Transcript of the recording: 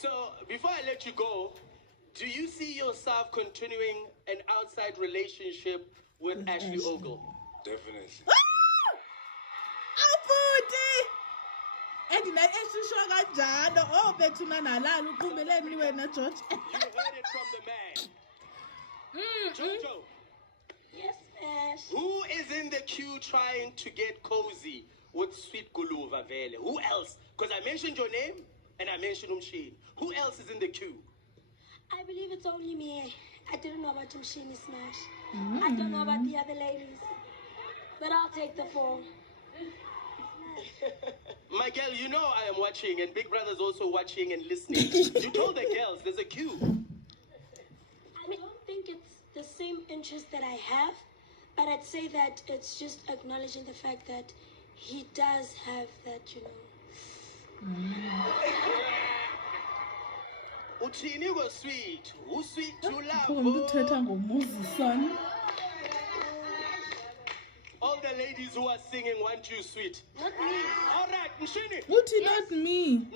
So, before I let you go, do you see yourself continuing an outside relationship with Ashley Ogle? Definitely. And I oh, Betuna, George. You heard it from the man. Jojo. Yes, Ash. Who is in the queue trying to get cozy with Sweetguluva Vele? Who else? Because I mentioned your name and I mentioned Umshini. Who else is in the queue? I believe it's only me. I didn't know about Umshini Smash. I don't know about the other ladies. But I'll take the 4. My girl, you know I am watching and Big Brother's also watching and listening. You told the girls there's a queue. I don't think it's the same interest that I have, but I'd say that it's just acknowledging the fact that he does have that, you know. Uchini was sweet. Who's sweet to love? All the ladies who are singing want you sweet. Not me. All right, Mshini. Not me.